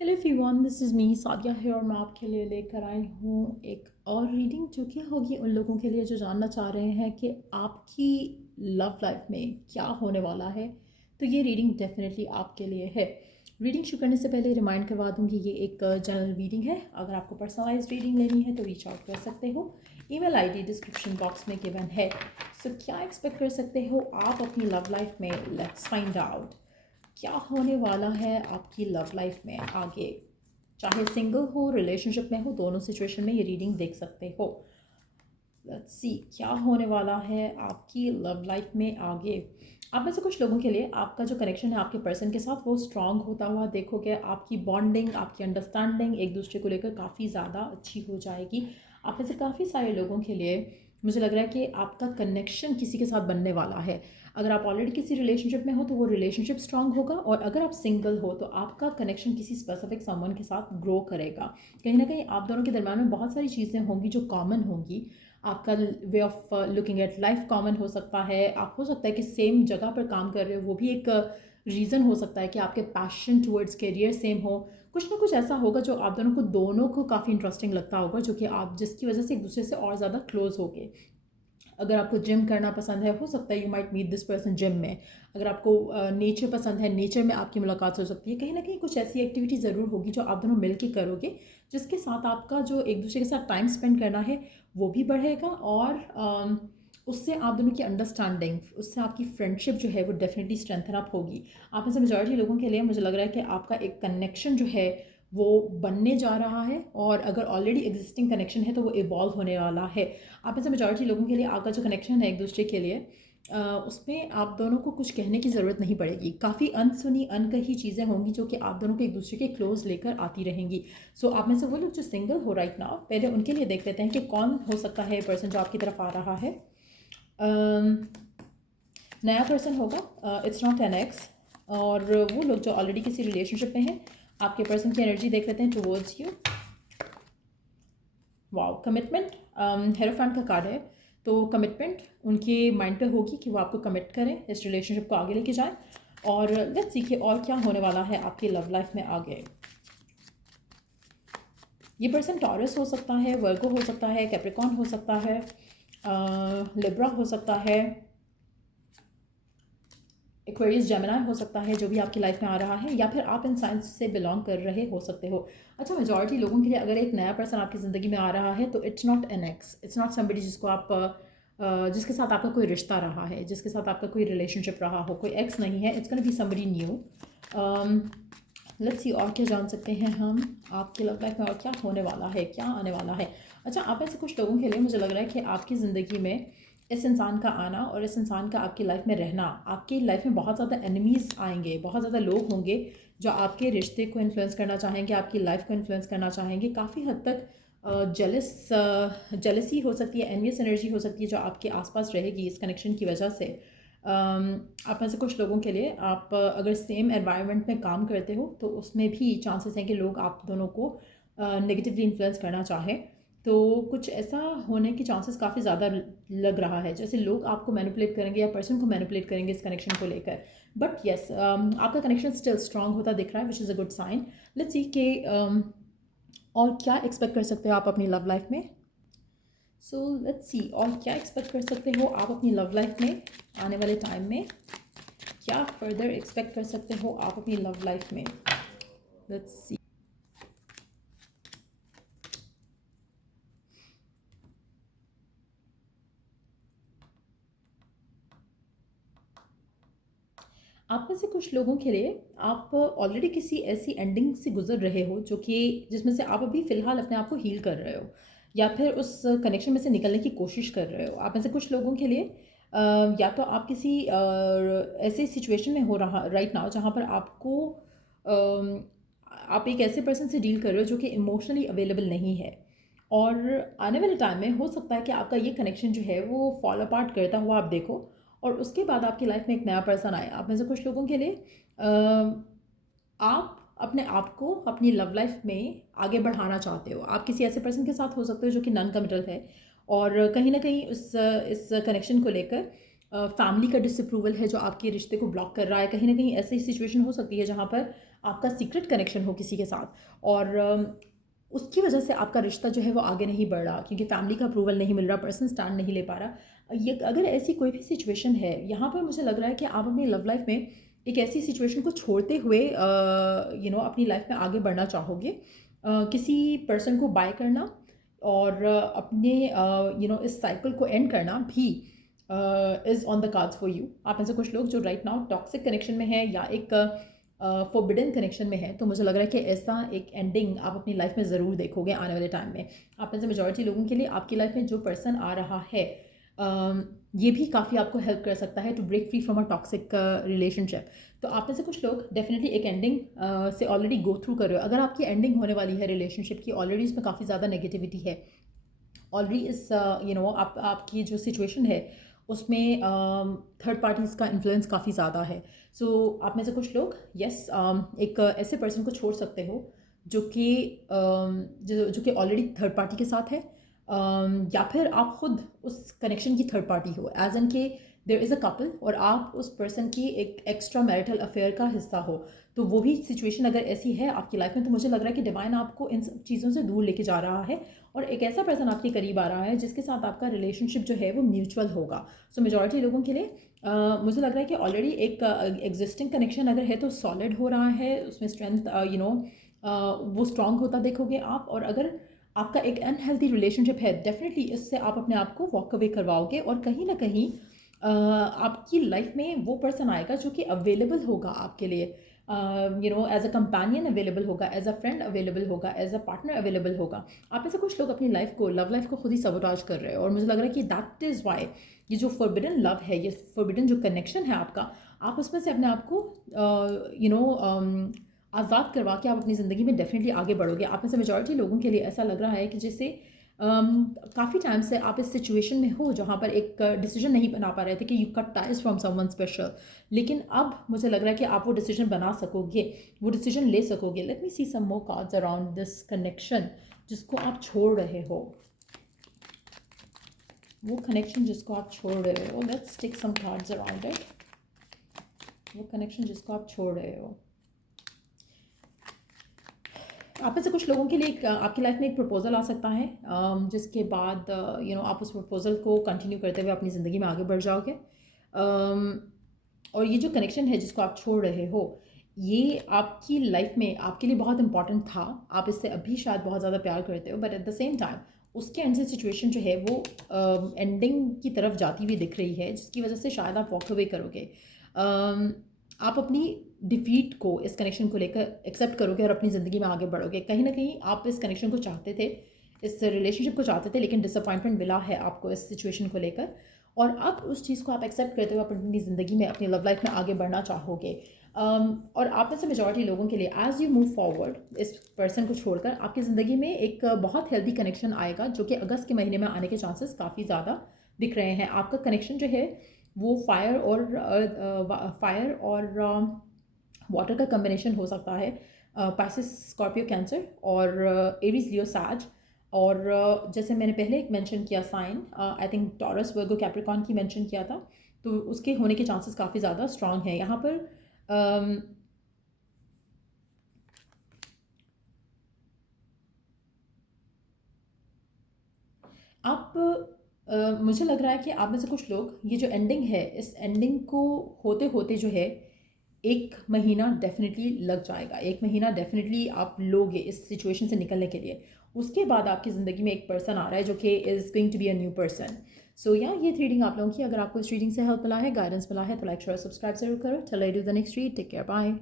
Hello everyone, this is me Sadia है और मैं आपके लिए लेकर आई हूँ एक और रीडिंग जो कि होगी उन लोगों के लिए जो जानना चाह रहे हैं कि आपकी लव लाइफ में क्या होने वाला है। तो ये रीडिंग डेफिनेटली आपके लिए है। रीडिंग शुरू करने से पहले रिमाइंड करवा दूँगी, ये एक जनरल रीडिंग है। अगर आपको पर्सनलाइज रीडिंग लेनी है तो रीच आउट कर सकते हो। ईमेल आईडी डिस्क्रिप्शन बॉक्स में गिवन है। सो क्या एक्सपेक्ट कर सकते हो आप अपनी लव लाइफ में? लेट्स फाइंड आउट क्या होने वाला है आपकी लव लाइफ में आगे। चाहे सिंगल हो, रिलेशनशिप में हो, दोनों सिचुएशन में ये रीडिंग देख सकते हो। लेट्स सी क्या होने वाला है आपकी लव लाइफ में आगे। आप में से कुछ लोगों के लिए आपका जो कनेक्शन है आपके पर्सन के साथ वो स्ट्रांग होता हुआ देखोगे। आपकी बॉन्डिंग, आपकी अंडरस्टैंडिंग एक दूसरे को लेकर काफ़ी ज़्यादा अच्छी हो जाएगी। आप में से काफ़ी सारे लोगों के लिए मुझे लग रहा है कि आपका कनेक्शन किसी के साथ बनने वाला है। अगर आप ऑलरेडी किसी रिलेशनशिप में हो तो वो रिलेशनशिप स्ट्रांग होगा, और अगर आप सिंगल हो तो आपका कनेक्शन किसी स्पेसिफिक समवन के साथ ग्रो करेगा। कहीं ना कहीं आप दोनों के दरम्यान में बहुत सारी चीज़ें होंगी जो कॉमन होंगी। आपका way of looking at life common हो सकता है। आप हो सकता है कि सेम जगह पर काम कर रहे हो, वो भी एक रीज़न हो सकता है कि आपके पैशन टूवर्ड्स करियर सेम हो। कुछ ना कुछ ऐसा होगा जो आप दोनों को काफ़ी इंटरेस्टिंग लगता होगा, जो कि आप जिसकी वजह से एक दूसरे से और ज़्यादा क्लोज होगे। अगर आपको जिम करना पसंद है, हो सकता है you might meet this person gym में। अगर आपको नेचर पसंद है, नेचर में आपकी मुलाकात हो सकती है। कहीं ना कहीं कुछ ऐसी एक्टिविटी ज़रूर होगी जो आप दोनों मिल के करोगे, जिसके साथ आपका जो एक दूसरे के साथ टाइम स्पेंड करना है वो भी बढ़ेगा। और उससे आप दोनों की अंडरस्टैंडिंग, उससे आपकी फ्रेंडशिप जो है वो डेफिनेटली स्ट्रेंथन अप होगी। आप में से मेजॉरिटी लोगों के लिए मुझे लग रहा है कि आपका एक कनेक्शन जो है वो बनने जा रहा है, और अगर ऑलरेडी एग्जिस्टिंग कनेक्शन है तो वो इवॉल्व होने वाला है। आप में से मेजॉरिटी लोगों के लिए आपका जो कनेक्शन है एक दूसरे के लिए, उसमें आप दोनों को कुछ कहने की ज़रूरत नहीं पड़ेगी। काफ़ी अनसुनी अनकही चीज़ें होंगी जो कि आप दोनों को एक दूसरे के क्लोज लेकर आती रहेंगी। सो आप में से वो लोग जो सिंगल हो राइट नाउ, पहले उनके लिए देख लेते हैं कि कौन हो सकता है पर्सन जो आपकी तरफ आ रहा है। नया पर्सन होगा, इट्स नॉट एन एक्स। और वो लोग जो ऑलरेडी किसी रिलेशनशिप में हैं, आपके पर्सन की एनर्जी देख लेते हैं टुवर्ड्स यू। वाओ, कमिटमेंट, हेरोफैंट का कार्ड है। तो कमिटमेंट उनके माइंड पे होगी कि वो आपको कमिट करें, इस रिलेशनशिप को आगे लेके जाएं। और लेट्स सीखिए और क्या होने वाला है आपकी लव लाइफ में आगे। ये पर्सन टॉरस हो सकता है, वर्गो हो सकता है, कैप्रिकॉन हो सकता है, लिब्रा हो सकता है, एक्वेरियस जेमिनी हो सकता है, जो भी आपकी लाइफ में आ रहा है, या फिर आप इन साइंस से बिलोंग कर रहे हो सकते हो। अच्छा, मेजॉरिटी लोगों के लिए अगर एक नया पर्सन आपकी ज़िंदगी में आ रहा है तो it's not an x, it's not somebody जिसको आप जिसके साथ आपका कोई रिश्ता रहा है, जिसके साथ आपका कोई रिलेशनशिप रहा हो। कोई एक्स नहीं है, it's gonna be somebody new. Let's see और क्या जान सकते हैं हम आपकी लव लाइफ में, और क्या होने वाला है, क्या आने वाला है। अच्छा, आप में से कुछ लोगों के लिए मुझे लग रहा है कि आपकी ज़िंदगी में इस इंसान का आना और इस इंसान का आपकी लाइफ में रहना, आपकी लाइफ में बहुत ज़्यादा एनिमीज़ आएंगे, बहुत ज़्यादा लोग होंगे जो आपके रिश्ते को इन्फ्लुएंस करना चाहेंगे, आपकी लाइफ को इन्फ्लुएंस करना चाहेंगे। काफ़ी हद तक जेलसी हो सकती है, एनवियस एनर्जी हो सकती है जो आपके आसपास रहेगी इस कनेक्शन की वजह से। आप में से कुछ लोगों के लिए, आप अगर सेम एनवायरनमेंट में काम करते हो तो उसमें भी चांसेस हैं कि लोग आप दोनों को नेगेटिवली इन्फ्लुएंस करना चाहें। तो कुछ ऐसा होने की चांसेस काफ़ी ज़्यादा लग रहा है, जैसे लोग आपको मैनिपुलेट करेंगे या पर्सन को मैनिपुलेट करेंगे इस कनेक्शन को लेकर। बट येस, आपका कनेक्शन स्टिल स्ट्रांग होता दिख रहा है, which is a good sign. Let's see कि और क्या एक्सपेक्ट कर सकते हो आप अपनी लव लाइफ में। सो लेट्स सी और क्या एक्सपेक्ट कर सकते हो आप अपनी लव लाइफ में आने वाले टाइम में। क्या फर्दर एक्सपेक्ट कर सकते हो आप अपनी लव लाइफ में। Let's see. आप में से कुछ लोगों के लिए, आप ऑलरेडी किसी ऐसी एंडिंग से गुजर रहे हो जो कि जिसमें से आप अभी फ़िलहाल अपने आप को हील कर रहे हो, या फिर उस कनेक्शन में से निकलने की कोशिश कर रहे हो। आप में से कुछ लोगों के लिए या तो आप किसी ऐसे सिचुएशन में हो रहा राइट नाउ जहाँ पर आपको आप एक ऐसे पर्सन से डील कर रहे हो जो कि इमोशनली अवेलेबल नहीं है, और आने वाले टाइम में हो सकता है कि आपका ये कनेक्शन जो है वो फॉल अपार्ट करता हुआ आप देखो, और उसके बाद आपकी लाइफ में एक नया पर्सन आए। आप में से कुछ लोगों के लिए आप अपने आप को अपनी लव लाइफ में आगे बढ़ाना चाहते हो। आप किसी ऐसे पर्सन के साथ हो सकते हो जो कि नॉन कमिटल है, और कहीं ना कहीं इस कनेक्शन को लेकर फैमिली का डिसअप्रूवल है जो आपके रिश्ते को ब्लॉक कर रहा है। कहीं ना कहीं ऐसी सिचुएशन हो सकती है जहाँ पर आपका सीक्रेट कनेक्शन हो किसी के साथ, और उसकी वजह से आपका रिश्ता जो है वो आगे नहीं बढ़ रहा क्योंकि फैमिली का अप्रूवल नहीं मिल रहा, पर्सन स्टैंड नहीं ले पा रहा। ये अगर ऐसी कोई भी सिचुएशन है, यहाँ पर मुझे लग रहा है कि आप अपनी लव लाइफ में एक ऐसी सिचुएशन को छोड़ते हुए अपनी लाइफ में आगे बढ़ना चाहोगे। किसी पर्सन को बाय करना और अपने इस साइकिल को एंड करना भी is on the cards for you. आप में से कुछ लोग जो राइट नाउ टॉक्सिक कनेक्शन में है या एक फॉरबिडन कनेक्शन में है, तो मुझे लग रहा है कि ऐसा एक एंडिंग आप अपनी लाइफ में ज़रूर देखोगे आने वाले टाइम में। आप में से मेजॉरिटी लोगों के लिए आपकी लाइफ में जो पर्सन आ रहा है ये भी काफ़ी आपको हेल्प कर सकता है to break free from a toxic relationship. तो आप में से कुछ लोग डेफिनेटली एक एंडिंग से ऑलरेडी गो थ्रू कर रहे हो। अगर आपकी एंडिंग होने वाली है रिलेशनशिप की, ऑलरेडी इसमें काफ़ी ज़्यादा नेगेटिविटी है, ऑलरेडी इस आपकी जो सिचुएशन है उसमें थर्ड पार्टीज़ का इन्फ्लुएंस काफ़ी ज़्यादा है। सो आप में से कुछ लोग एक ऐसे पर्सन को छोड़ सकते हो जो कि ऑलरेडी थर्ड पार्टी के साथ है, या फिर आप खुद उस कनेक्शन की थर्ड पार्टी हो, एज एन के देयर इज़ अ कपल और आप उस पर्सन की एक एक्स्ट्रा मैरिटल अफेयर का हिस्सा हो। तो वो भी सिचुएशन अगर ऐसी है आपकी लाइफ में, तो मुझे लग रहा है कि डिवाइन आपको इन सब चीज़ों से दूर लेके जा रहा है और एक ऐसा पर्सन आपके करीब आ रहा है जिसके साथ आपका रिलेशनशिप जो है वो म्यूचुअल होगा। सो मेजॉरिटी लोगों के लिए मुझे लग रहा है कि ऑलरेडी एक एग्जिस्टिंग कनेक्शन अगर है तो सॉलिड हो रहा है, उसमें स्ट्रेंथ वो स्ट्रांग होता देखोगे आप। और अगर आपका एक अनहेल्दी रिलेशनशिप है, डेफिनेटली इससे आप अपने आप को वॉक अवे करवाओगे और कहीं ना कहीं आपकी लाइफ में वो पर्सन आएगा जो कि अवेलेबल होगा आपके लिए, एज अ कंपेनियन अवेलेबल होगा, एज अ फ्रेंड अवेलेबल होगा, एज अ पार्टनर अवेलेबल होगा। आप में से कुछ लोग अपनी लव लाइफ को खुद ही सबोटाज कर रहे हैं और मुझे लग रहा है कि दैट इज़ वाई ये जो फॉरबिडन लव है, ये फॉरबिडन जो कनेक्शन है आपका, आप उसमें से अपने आप को आज़ाद करवा के आप अपनी ज़िंदगी में डेफिनेटली आगे बढ़ोगे। आप में से मेजॉरिटी लोगों के लिए ऐसा लग रहा है कि जैसे काफ़ी टाइम से आप इस सिचुएशन में हो जहाँ पर एक डिसीजन नहीं बना पा रहे थे कि you cut ties from someone special, लेकिन अब मुझे लग रहा है कि आप वो डिसीजन बना सकोगे, वो डिसीजन ले सकोगे। Let me see some more cards around this connection जिसको आप छोड़ रहे हो, वो कनेक्शन जिसको आप छोड़ रहे हो। Let's take some cards around it, वो कनेक्शन जिसको आप छोड़ रहे हो। आप में से कुछ लोगों के लिए आपकी लाइफ में एक प्रपोज़ल आ सकता है, जिसके बाद आप उस प्रपोज़ल को कंटिन्यू करते हुए अपनी ज़िंदगी में आगे बढ़ जाओगे। और ये जो कनेक्शन है जिसको आप छोड़ रहे हो, ये आपकी लाइफ में आपके लिए बहुत इंपॉर्टेंट था। आप इससे अभी शायद बहुत ज़्यादा प्यार करते हो, but at the same time उसके एंड से सिचुएशन जो है वो एंडिंग की तरफ जाती हुई दिख रही है, जिसकी वजह से शायद आप वॉक अवे करोगे। आप अपनी डिफीट को इस कनेक्शन को लेकर एक्सेप्ट करोगे और अपनी ज़िंदगी में आगे बढ़ोगे। कहीं ना कहीं आप इस कनेक्शन को चाहते थे, इस रिलेशनशिप को चाहते थे, लेकिन डिसअपॉइंटमेंट मिला है आपको इस सिचुएशन को लेकर, और अब उस चीज़ को आप एक्सेप्ट करते हुए अपनी ज़िंदगी में, अपनी लव लाइफ में आगे बढ़ना चाहोगे। और आप में से मेजॉरिटी लोगों के लिए एज़ यू मूव फॉरवर्ड इस पर्सन को छोड़कर आपकी ज़िंदगी में एक बहुत हेल्दी कनेक्शन आएगा जो कि अगस्त के महीने में आने के चांसेस काफ़ी ज़्यादा दिख रहे हैं। आपका कनेक्शन जो है वो फायर और वाटर का कम्बिनेशन हो सकता है, पाइसेस स्कॉर्पियो कैंसर और एरीज लियो सैज, और जैसे मैंने पहले एक मेंशन किया sign, I think Taurus Virgo Capricorn की मेंशन किया था, तो उसके होने के चांसेस काफ़ी ज़्यादा स्ट्रांग है यहाँ पर। मुझे लग रहा है कि आप में से कुछ लोग, ये जो एंडिंग है, इस एंडिंग को होते होते जो है 1 महीना डेफिनेटली लग जाएगा। 1 महीना डेफिनेटली आप लोगे इस सिचुएशन से निकलने के लिए। उसके बाद आपकी ज़िंदगी में एक पर्सन आ रहा है जो कि is going to be a new person. So या ये रीडिंग आप लोगों की, अगर आपको इस रीडिंग से हेल्प मिला है, गाइडेंस मिला है, तो लाइक शेयर सब्सक्राइब जरूर करो। चलो I do the next read, take care, bye.